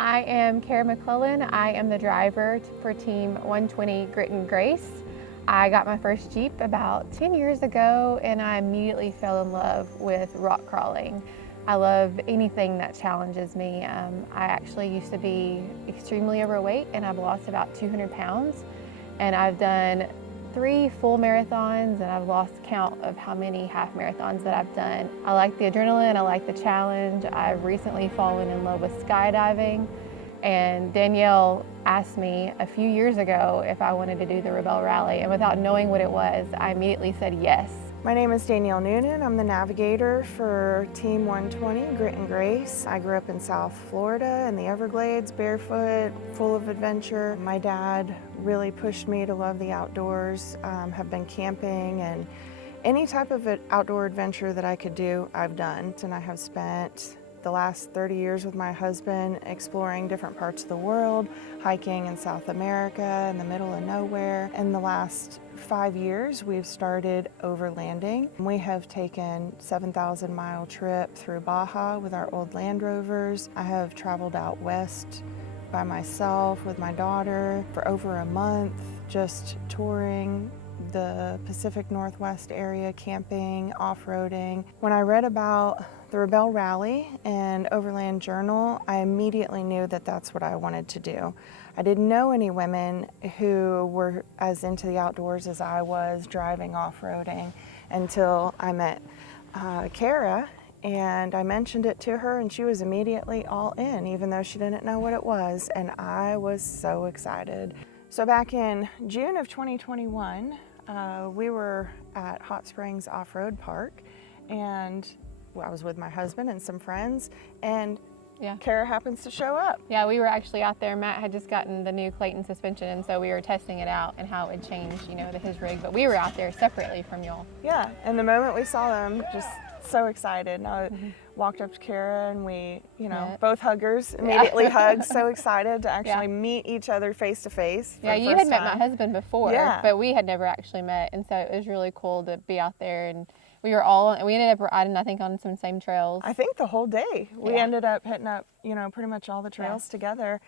I am Cara McClellan. I am the driver for Team 120 Grit and Grace. I got my first Jeep about 10 years ago and I immediately fell in love with rock crawling. I love anything that challenges me. I actually used to be extremely overweight and I've lost about 200 pounds. And I've done 3 full marathons and I've lost count of how many half marathons that I've done. I like the adrenaline, I like the challenge. I've recently fallen in love with skydiving, and Danielle asked me a few years ago if I wanted to do the Rebelle Rally, and without knowing what it was, I immediately said yes. My name is Danielle Noonan. I'm the navigator for Team 120 Grit and Grace. I grew up in South Florida in the Everglades, barefoot, full of adventure. My dad really pushed me to love the outdoors, have been camping, and any type of outdoor adventure that I could do, I've done. And I have spent the last 30 years with my husband exploring different parts of the world, hiking in South America, in the middle of nowhere. In the last 5 years, we've started overlanding. We have taken 7,000-mile trip through Baja with our old Land Rovers. I have traveled out west by myself with my daughter for over a month, just touring the Pacific Northwest area, camping, off-roading. When I read about the Rebelle Rally and Overland Journal, I immediately knew that that's what I wanted to do. I didn't know any women who were as into the outdoors as I was driving off-roading until I met Cara, and I mentioned it to her and she was immediately all in, even though she didn't know what it was, and I was so excited. So back in June of 2021, we were at Hot Springs Off-Road Park, and I was with my husband and some friends, and Cara happens to show up. Yeah, we were actually out there. Matt had just gotten the new Clayton suspension, and so we were testing it out and how it would change, to his rig. But we were out there separately from y'all. Yeah, and the moment we saw them, just so excited. And I walked up to Cara and we, both huggers, immediately hugged, so excited to actually meet each other face to face. Yeah, you had met my husband before, but we had never actually met, and so it was really cool to be out there. And we ended up riding, I think, on some same trails. I think the whole day. We ended up hitting up, pretty much all the trails together.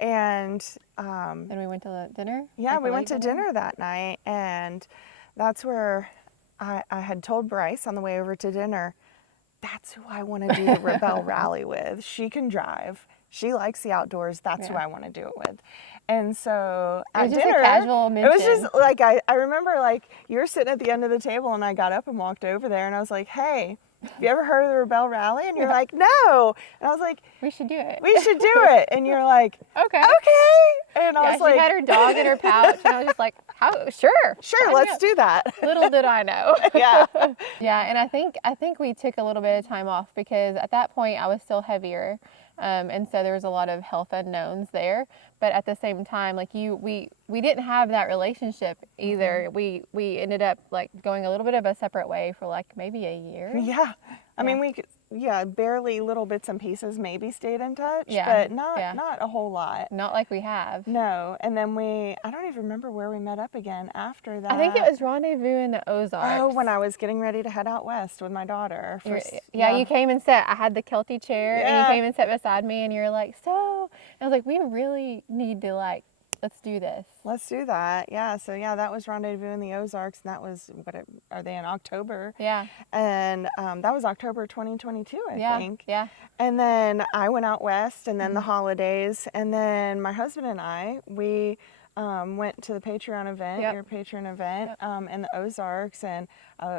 And then we went to dinner? Yeah, we went to dinner that night, and that's where I had told Bryce on the way over to dinner, that's who I want to do the Rebelle Rally with. She can drive. She likes the outdoors. That's who I want to do it with. And so at dinner, just a casual mention. It was just like, I remember like you were sitting at the end of the table and I got up and walked over there and I was like, hey, have you ever heard of the Rebelle Rally? And you're like, no. And I was like, we should do it. We should do it. And you're like, okay. And I was like, she had her dog in her pouch and I was just like, sure, let's do that. Little did I know. Yeah. And I think we took a little bit of time off because at that point I was still heavier. And so there was a lot of health unknowns there, but at the same time, like we didn't have that relationship either. We ended up like going a little bit of a separate way for like maybe a year. Yeah. I mean, we could, barely little bits and pieces maybe stayed in touch, but not a whole lot. Not like we have. No. And then I don't even remember where we met up again after that. I think it was rendezvous in the Ozarks. Oh, when I was getting ready to head out west with my daughter. You came and sat. I had the Kelty chair and you came and sat beside me and you're like, so, and I was like, we really need to let's do this. Let's do that. Yeah. So that was rendezvous in the Ozarks, and that was are they in October? Yeah. And that was October 2022, I think. Yeah. And then I went out west, and then the holidays, and then my husband and I we went to the Patreon event, your Patreon event, in the Ozarks, and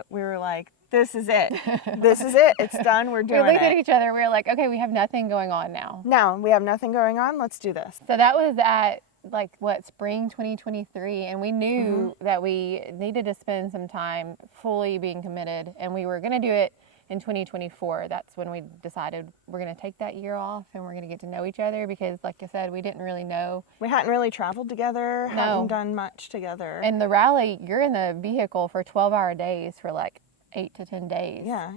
we were like, this is it. This is it. It's done. We're doing it. We looked at each other. We were like, okay, we have nothing going on now. No, we have nothing going on. Let's do this. So that was at spring 2023, and we knew that we needed to spend some time fully being committed, and we were going to do it in 2024. That's when we decided we're going to take that year off and we're going to get to know each other because, like I said, we didn't really know. We hadn't really traveled together, hadn't done much together. And the rally, you're in the vehicle for 12-hour days for like 8 to 10 days. Yeah.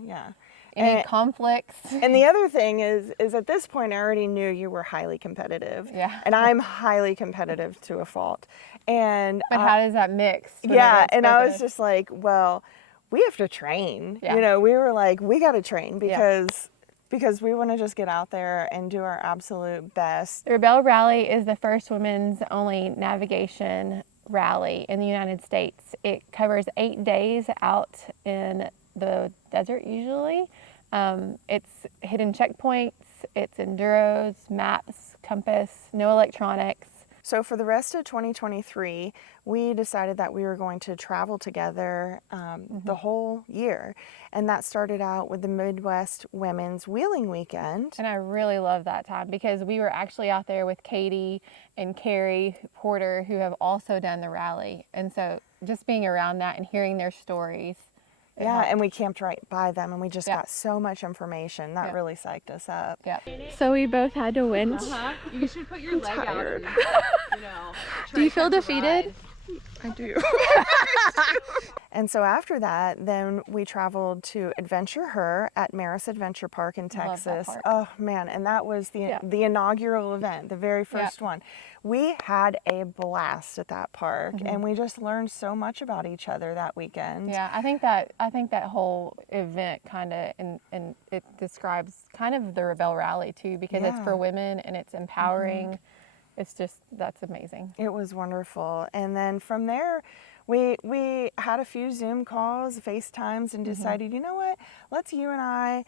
Any conflicts? And the other thing is at this point I already knew you were highly competitive. Yeah. And I'm highly competitive to a fault. But how does that mix? Yeah, and I was just like, well, we have to train. Yeah. We were like, we got to train because because we want to just get out there and do our absolute best. The Rebelle Rally is the first women's only navigation rally in the United States. It covers 8 days out in the desert usually. It's hidden checkpoints, it's enduros, maps, compass, no electronics. So for the rest of 2023, we decided that we were going to travel together the whole year. And that started out with the Midwest Women's Wheeling Weekend. And I really love that time because we were actually out there with Katie and Carrie Porter, who have also done the rally. And so just being around that and hearing their stories. Yeah, and we camped right by them, and we just got so much information. That really psyched us up. Yeah. So we both had to winch. You should put your leg out and, Do you feel defeated? I do. And so after that, then we traveled to Adventure Her at Maris Adventure Park in Texas. Love that park. Oh man, and that was the inaugural event, the very first one. We had a blast at that park, and we just learned so much about each other that weekend. Yeah, I think that whole event kind of and it describes kind of the Rebelle Rally too, because it's for women and it's empowering. It's just, that's amazing. It was wonderful. And then from there, we had a few Zoom calls, FaceTimes, and decided, you know what, you and I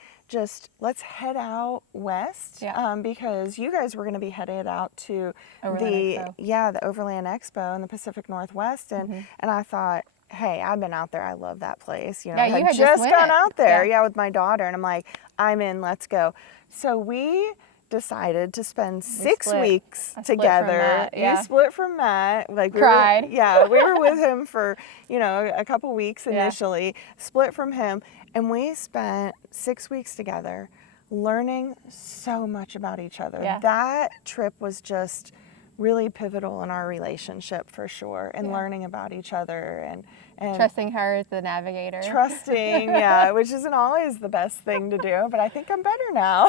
let's head out west, because you guys were going to be headed out to the Overland Expo in the Pacific Northwest, and I thought, hey, I've been out there. I love that place. You know, you I had just gone out there, with my daughter, and I'm like, I'm in. Let's go. So we decided to spend 6 weeks together. You split from Matt. Like cried. We were with him for a couple weeks initially. Split from him, and we spent 6 weeks together, learning so much about each other. That trip was just really pivotal in our relationship for sure, and learning about each other and trusting her as the navigator. Trusting, which isn't always the best thing to do, but I think I'm better now.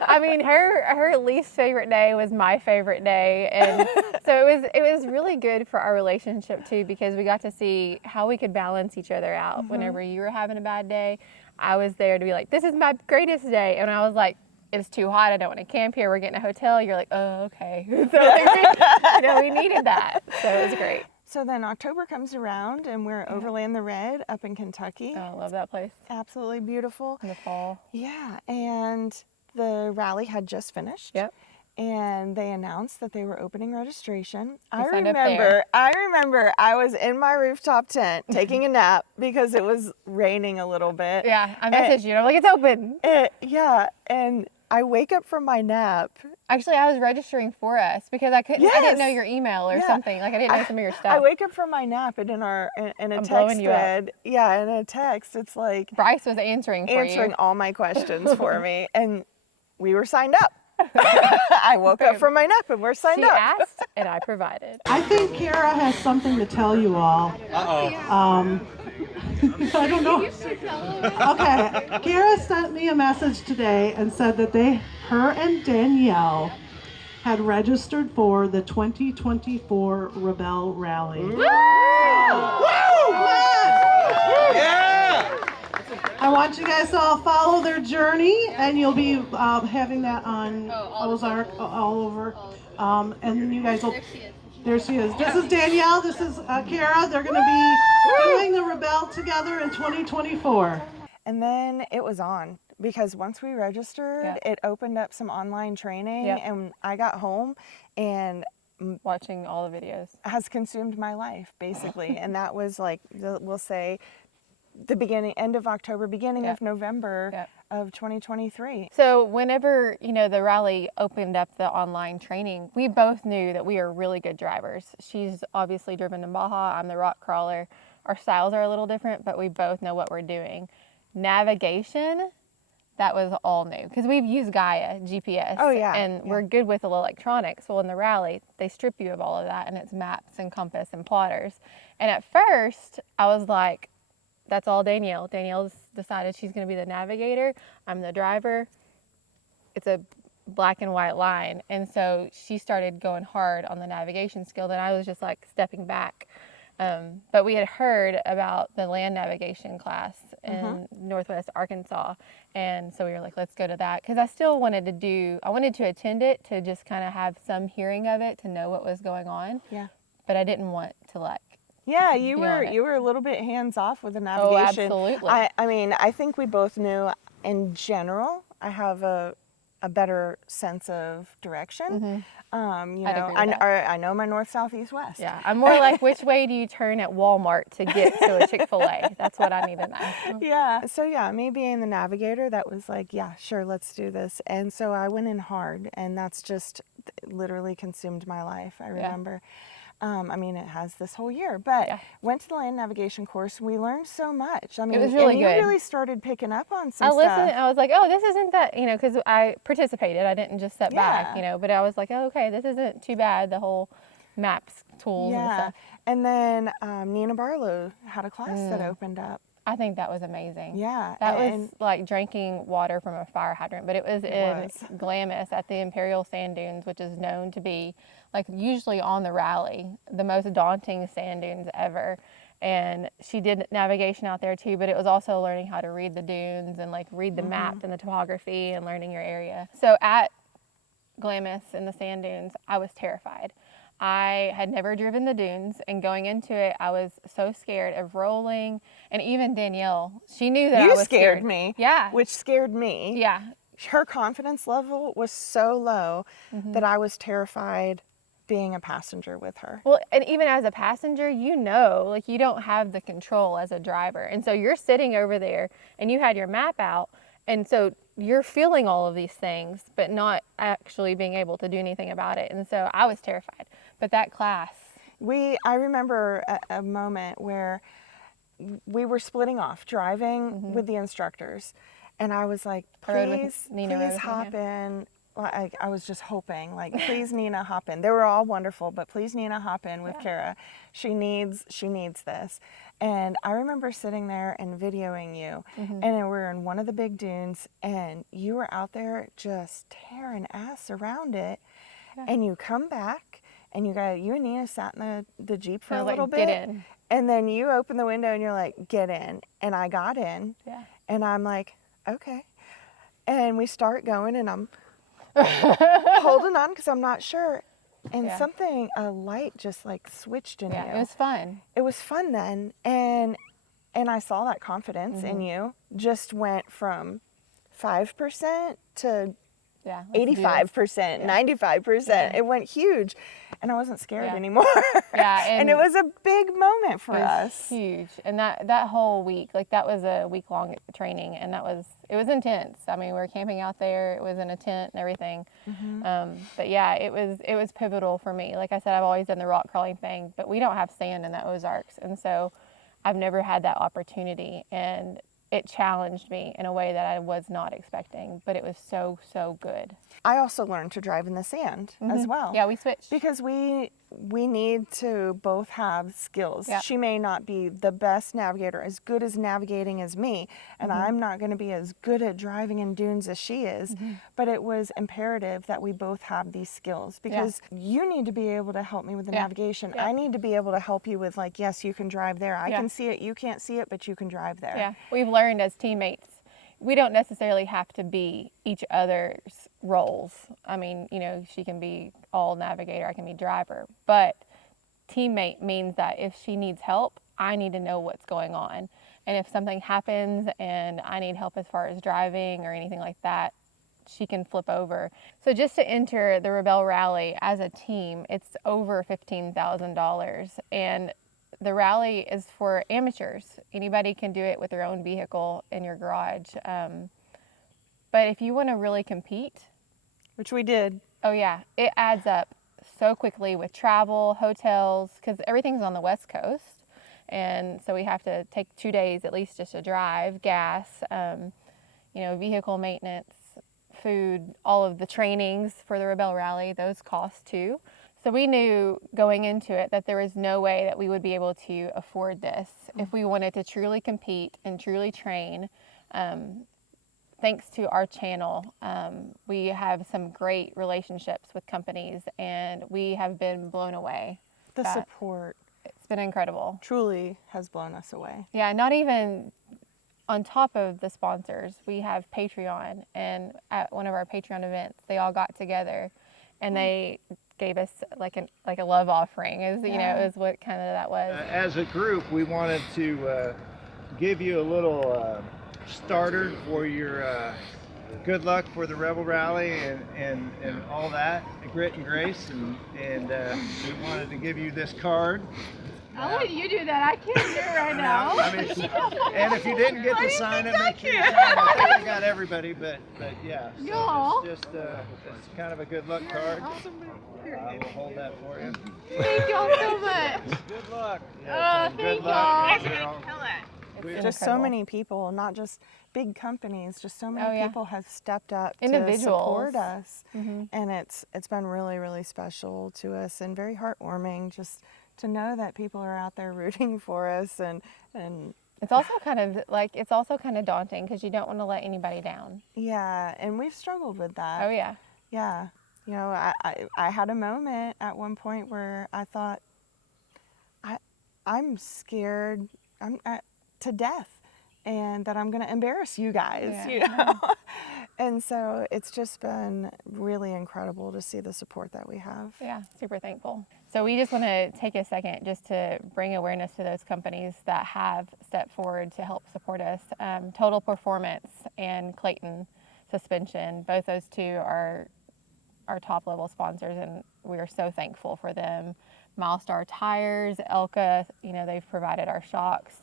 I mean, her least favorite day was my favorite day, and so it was really good for our relationship too, because we got to see how we could balance each other out. Whenever you were having a bad day, I was there to be like, this is my greatest day, and I was like, it's too hot, I don't want to camp here, we're getting a hotel. You're like, oh, okay. So we needed that, so it was great. So then October comes around, and we're Overland the Red up in Kentucky. Oh, I love that place. Absolutely beautiful. In the fall. Yeah, and the rally had just finished. Yep. And they announced that they were opening registration. I remember I was in my rooftop tent taking a nap because it was raining a little bit. Yeah, I messaged you. I'm like, it's open. And I wake up from my nap. Actually, I was registering for us because I didn't know your email or something. Like I didn't know some of your stuff. I wake up from my nap, and in a text thread, in a text, it's like Bryce was answering all my questions for me, and we were signed up. I woke up from my nap and we're signed up. She asked and I provided. I think Cara has something to tell you all. I don't know. Okay, Cara sent me a message today and said that her and Danielle had registered for the 2024 Rebelle Rally. Woo! I want you guys to all follow their journey, and you'll be having that on Ozark all over. And then you guys will. There she is. This is Danielle. This is Cara. They're going to be doing the Rebelle together in 2024. And then it was on, because once we registered, it opened up some online training, and I got home and watching all the videos has consumed my life basically. And that was like, we'll say, the end of October, beginning of November of 2023. So whenever, the rally opened up the online training, we both knew that we are really good drivers. She's obviously driven in Baja, I'm the rock crawler. Our styles are a little different, but we both know what we're doing. Navigation, that was all new, because we've used Gaia GPS. Oh yeah. And we're good with the electronics. Well, in the rally, they strip you of all of that, and it's maps and compass and plotters. And at first, I was like, that's all Danielle. Danielle's decided she's going to be the navigator. I'm the driver. It's a black and white line. And so she started going hard on the navigation skill. Then I was just like stepping back. But we had heard about the land navigation class in Northwest Arkansas. And so we were like, let's go to that. Because I still wanted to attend it to just kind of have some hearing of it, to know what was going on. Yeah. But I didn't want to Yeah, you be on were it. you were a little bit hands off with the navigation. Oh, absolutely. I mean, I think we both knew in general I have a better sense of direction. You I'd know, agree with that. I know my north, south, east, west. Yeah, I'm more like, which way do you turn at Walmart to get to a Chick-fil-A? That's what I need to know. Yeah. So yeah, me being the navigator, that was like, yeah, sure, let's do this. And so I went in hard, and that's just literally consumed my life. I remember. I mean, it has this whole year, but went to the land navigation course. We learned so much. I mean, was really and you good. really started picking up on some I stuff. listened and I was like, oh, this isn't that, you know, because I participated. I didn't just sit back, you know, but I was like, oh, okay, this isn't too bad, the whole maps, tools and stuff. And then Nina Barlow had a class that opened up. I think that was amazing. Yeah. That was like drinking water from a fire hydrant, but it was in Glamis at the Imperial Sand Dunes, which is known to be like usually on the rally, the most daunting sand dunes ever. And she did navigation out there too, but it was also learning how to read the dunes and like read the map and the topography and learning your area. So at Glamis in the sand dunes, I was terrified. I had never driven the dunes, and going into it, I was so scared of rolling. And even Danielle, she knew that I was scared. You scared me. Yeah. Which scared me. Yeah. Her confidence level was so low that I was terrified being a passenger with her. Well, and even as a passenger, you know, like you don't have the control as a driver. And so you're sitting over there and you had your map out. And so you're feeling all of these things, but not actually being able to do anything about it. And so I was terrified. But that class. I remember a moment where we were splitting off, driving with the instructors. And I was like, please hop in. Well, I was just hoping, like, please, Nina, hop in. They were all wonderful, but please, Nina, hop in with Cara. She needs this. And I remember sitting there and videoing you, and then we're in one of the big dunes, and you were out there just tearing ass around it, and you come back, and you and Nina sat in the Jeep for a little bit. Get in. And then you open the window, and you're like, get in. And I got in, and I'm like, okay. And we start going, and I'm holding on because I'm not sure. And a light just like switched in you. It was fun. It was fun then. And I saw that confidence in you just went from 5% to 85%, 95%. It went huge. And I wasn't scared anymore. And it was a big moment for us. Huge. And that whole week, like that was a week-long training, and it was intense. I mean, we were camping out there. It was in a tent and everything. But yeah, it was pivotal for me. Like I said, I've always done the rock crawling thing, but we don't have sand in the Ozarks, and so I've never had that opportunity, and it challenged me in a way that I was not expecting, but it was so, so good. I also learned to drive in the sand as well. Yeah, we switched. Because we need to both have skills. Yeah. She may not be the best navigator, as good as navigating as me, and I'm not going to be as good at driving in dunes as she is, but it was imperative that we both have these skills, because you need to be able to help me with the navigation. I need to be able to help you with, like, yes, you can drive there. I can see it, you can't see it, but you can drive there. Yeah, we've learned as teammates, we don't necessarily have to be each other's roles. I mean, you know, she can be all navigator, I can be driver, but teammate means that if she needs help, I need to know what's going on. And if something happens and I need help as far as driving or anything like that, she can flip over. So just to enter the Rebelle Rally as a team, it's over $15,000, and the rally is for amateurs. Anybody can do it with their own vehicle in your garage. But if you want to really compete, which we did. Oh yeah, it adds up so quickly with travel, hotels, because everything's on the West Coast. And so we have to take 2 days at least just to drive, gas, vehicle maintenance, food, all of the trainings for the Rebelle Rally, those cost too. So we knew going into it that there was no way that we would be able to afford this if we wanted to truly compete and truly train. Thanks to our channel, we have some great relationships with companies, and we have been blown away. The support. It's been incredible. Truly has blown us away. Yeah, not even on top of the sponsors, we have Patreon, and at one of our Patreon events, they all got together and they gave us like a love offering, is what kind of that was. As a group, we wanted to give you a little starter for your good luck for the Rebelle Rally and all that, grit and grace, and we wanted to give you this card. I'll let you do that. I can't do it right now. I mean, and if you didn't get to sign it, make sure you sign it. I think I got everybody, but yeah. So Y'all. it's just it's kind of a good luck card. I will hold that for you. Thank y'all so much. Good luck. Thank good y'all. luck. Just so many people, not just big companies, just so many people have stepped up to support us. And it's been really, really special to us and very heartwarming just to know that people are out there rooting for us, and it's also kind of daunting because you don't want to let anybody down. Yeah, and we've struggled with that. Oh yeah. Yeah. You know, I had a moment at one point where I thought, I'm scared to death, and that I'm going to embarrass you guys, you know? And so it's just been really incredible to see the support that we have. Yeah, super thankful. So we just want to take a second just to bring awareness to those companies that have stepped forward to help support us. Total Performance and Clayton Suspension, both those two are our top level sponsors, and we are so thankful for them. Milestar Tires, Elka, they've provided our shocks.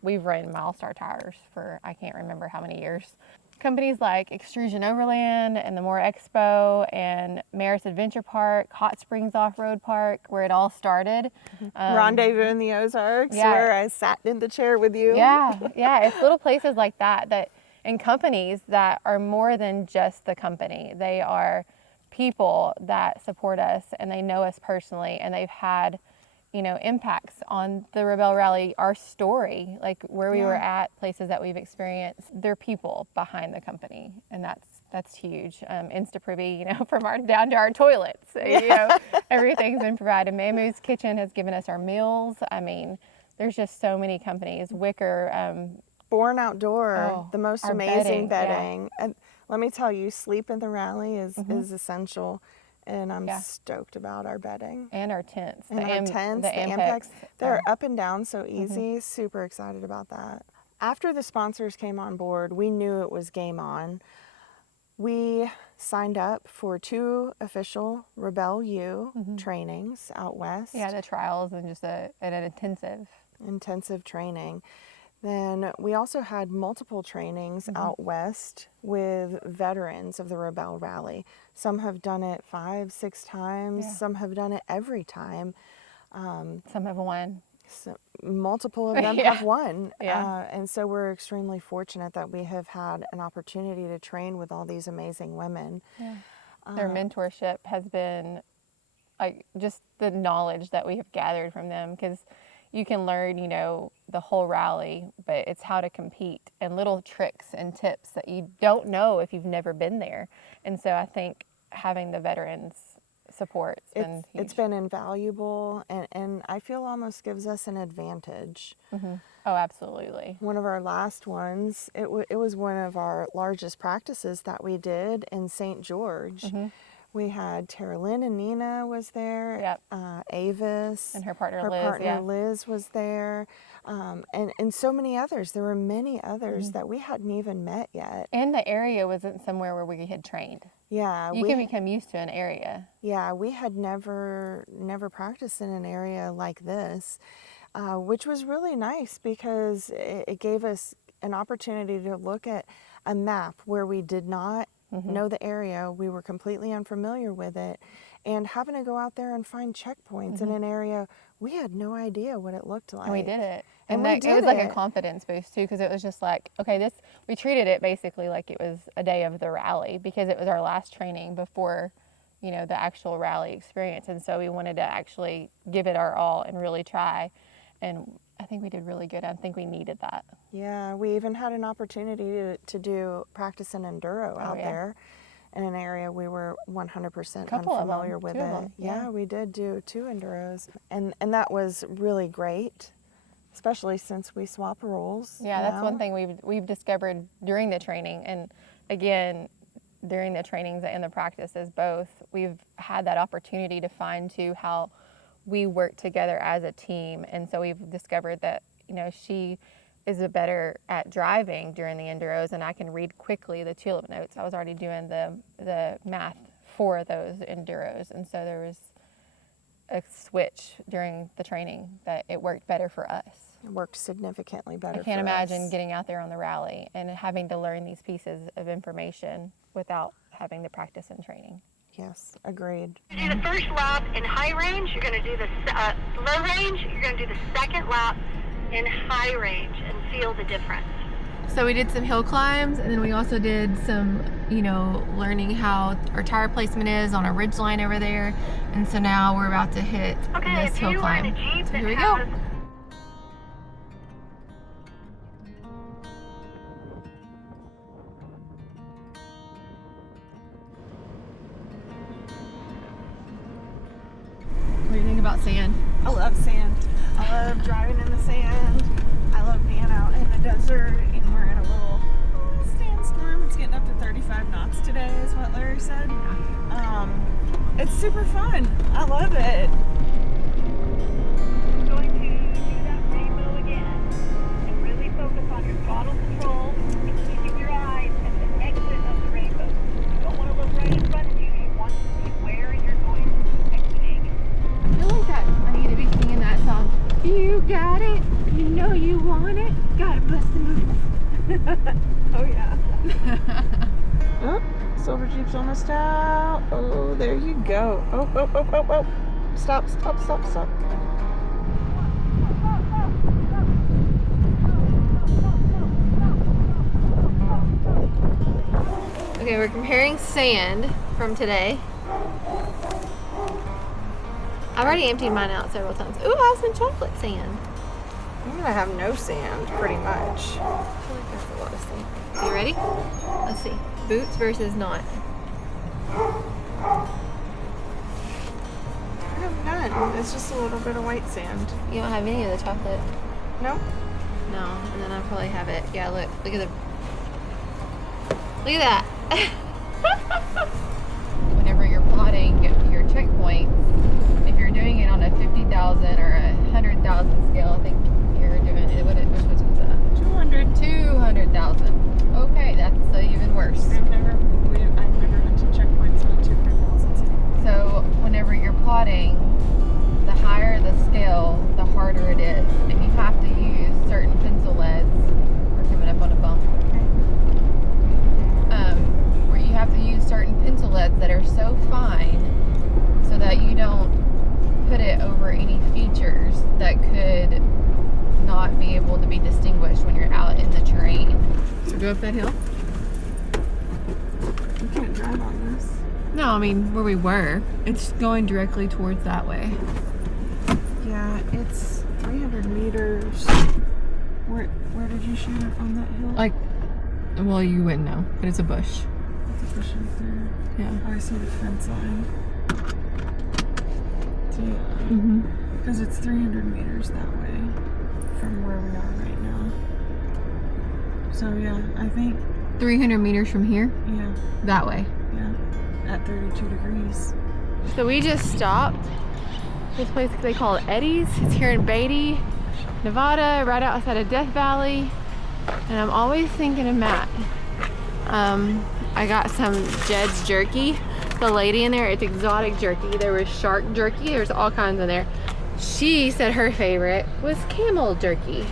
We've run Milestar Tires for I can't remember how many years. Companies like Extrusion Overland and the More Expo and Maris Adventure Park, Hot Springs Off-Road Park, where it all started. Rendezvous in the Ozarks, where I sat in the chair with you. Yeah, it's little places like that and companies that are more than just the company. They are people that support us, and they know us personally, and they've had impacts on the Rebelle Rally, our story, like where we were at, places that we've experienced. They're people behind the company, and that's huge. Instaprivy, from our down to our toilets, everything's been provided. Mamu's Kitchen has given us our meals. I mean, there's just so many companies. Wicker, Born Outdoor, the most amazing bedding. Yeah. And let me tell you, sleep in the rally is essential. And I'm stoked about our bedding. And our tents. And our tents, the Ampex. They're up and down so easy. Super excited about that. After the sponsors came on board, we knew it was game on. We signed up for 2 official Rebelle U trainings out west. Yeah, the trials and just an intensive training. Then we also had multiple trainings out west with veterans of the Rebelle Rally. Some have done it 5, 6 times. Some have done it every time. Some have won. So multiple of them have won. And so we're extremely fortunate that we have had an opportunity to train with all these amazing women. Yeah. Their mentorship has been just the knowledge that we have gathered from them, because you can learn, the whole rally, but it's how to compete and little tricks and tips that you don't know if you've never been there. And so I think having the veterans support has been huge. It's been invaluable, and I feel almost gives us an advantage. Oh, absolutely. One of our last ones, it was one of our largest practices that we did in St. George. We had Tara Lynn and Nina was there. Avis. And her partner Liz was there. And so many others. There were many others that we hadn't even met yet. And the area wasn't somewhere where we had trained. Yeah. You can become used to an area. Yeah, we had never practiced in an area like this, which was really nice because it gave us an opportunity to look at a map where we did not know the area. We were completely unfamiliar with it, and having to go out there and find checkpoints in an area we had no idea what it looked like. And we did it. And it was like a confidence boost too, because it was just like, okay, we treated it basically like it was a day of the rally, because it was our last training before, the actual rally experience. And so we wanted to actually give it our all and really try. And I think we did really good. I think we needed that. Yeah, we even had an opportunity to do practice in enduro out there. in an area we were 100% Couple of them, unfamiliar with two of it. them, yeah. We did do 2 enduros, and that was really great, especially since we swap roles. Yeah, that's one thing we've discovered during the training, and again, during the trainings and the practices both, we've had that opportunity to fine tune how we work together as a team. And so we've discovered that, you know, she is better at driving during the enduros, and I can read quickly the tulip notes. I was already doing the math for those enduros, and so there was a switch during the training that it worked better for us. It worked significantly better. I can't imagine getting out there on the rally and having to learn these pieces of information without having the practice and training. Yes, agreed. You do the first lap in high range, you're going to do the low range, you're going to do the second lap in high range and feel the difference. So we did some hill climbs, and then we also did some, you know, learning how our tire placement is on a ridge line over there. And so now we're about to hit this hill climb. So here we go. What do you think about sand? I love sand. I love driving in the sand. I love being out in the desert, and we're in a little sandstorm. It's getting up to 35 knots today, is what Larry said. It's super fun. I love it. Going to do that rainbow again and really focus on your throttle control and keeping your eyes at the exit of the rainbow. You don't want to look right in front of you. You want to see where you're going to be exiting. I feel like that I need to be singing that song. You got it, you know you want it, gotta bust the moves. Oh yeah. Oh, Silver Jeep's almost out. Oh, there you go. Oh, oh, oh, oh, oh. Stop, stop, stop, stop. Okay, we're comparing sand from today. I've already emptied mine out several times. Ooh, I have some chocolate sand. I'm gonna have no sand, pretty much. I feel like that's a lot of sand. So you ready? Let's see. Boots versus not. I have none. It's just a little bit of white sand. You don't have any of the chocolate. No? No, and then I probably have it. Yeah, look at that. Whenever you're plotting your checkpoints, if you're doing it on a 50,000 or a 100,000 scale, I think you're doing it. Which was that? 200,000. Okay, that's even worse. I've never hunted checkpoints on a 200,000. So whenever you're plotting, the higher the scale, the harder it is, and you have to use certain pencil leads. We're coming up on a bump. Where you have to use certain pencil leads that are so fine, so that you don't put it over any features that could not be able to be distinguished when you're out in the terrain. So go up that hill. You can't drive on this. No, I mean where we were. It's going directly towards that way. Yeah, it's 300 meters. Where did you shoot it on that hill? Like, well, you wouldn't know, but it's a bush. It's a bush right there. Yeah. Oh, I see the fence line. So, because it's 300 meters that way from where we are right now. So yeah, I think 300 meters from here? yeah, That way. yeah, at 32 degrees. So we just stopped. This place they call it Eddie's. It's here in Beatty, Nevada, right outside of Death Valley. And I'm always thinking of Matt. I got some Jed's jerky. The lady in there, it's exotic jerky. There was shark jerky, there's all kinds in there. She said her favorite was camel jerky.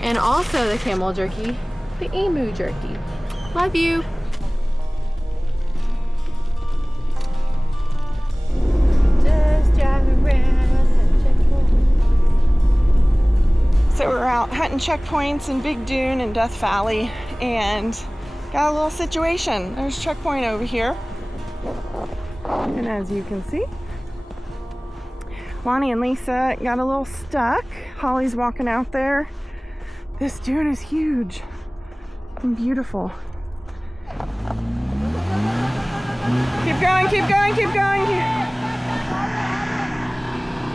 And also the camel jerky, the emu jerky. Love you. Just driving around the checkpoint. So we're out hunting checkpoints in Big Dune and Death Valley, and got a little situation. There's a checkpoint over here. And as you can see, Lonnie and Lisa got a little stuck. Holly's walking out there. This dune is huge and beautiful. Keep going, keep going, keep going.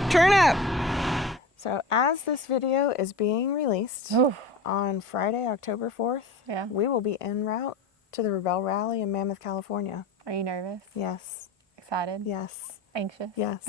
Turn up. So as this video is being released on Friday, October 4th, Yeah. we will be en route to the Rebelle Rally in Mammoth, California. Are you nervous? Yes. Excited? Yes. Anxious? Yes.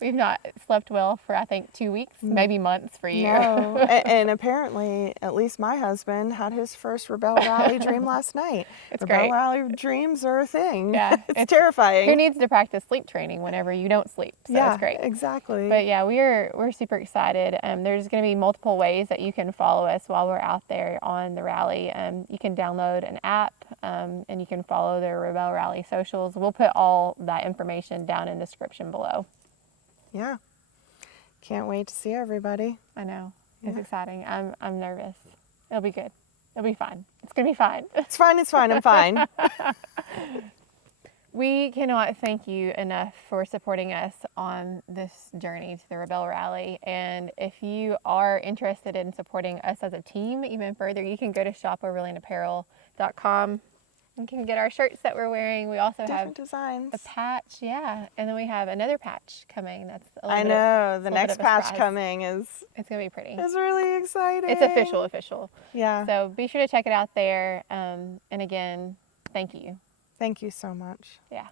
We've not slept well for, I think, 2 weeks, maybe months for you. No. And apparently, at least my husband had his first Rebelle Rally dream last night. It's Rebelle great. Rally dreams are a thing. Yeah. It's terrifying. Who needs to practice sleep training whenever you don't sleep? So yeah, it's great. exactly. But yeah, we're super excited. There's going to be multiple ways that you can follow us while we're out there on the rally. You can download an app and you can follow the Rebelle Rally socials. We'll put all that information down in the description below. Yeah. Can't wait to see everybody. I know. It's exciting. I'm nervous. It'll be good. It'll be fine. It's going to be fine. It's fine, it's fine, I'm fine. We cannot thank you enough for supporting us on this journey to the Rebelle Rally. And if you are interested in supporting us as a team even further, you can go to shopoverlandapparel.com. You can get our shirts that we're wearing. We also Different have designs. the patch, yeah. And then we have another patch coming. That's a I little know, the bit next of a patch surprise. coming is It's going to be pretty. really exciting. It's official. Yeah. So be sure to check it out there. And again, thank you. Thank you so much. Yeah.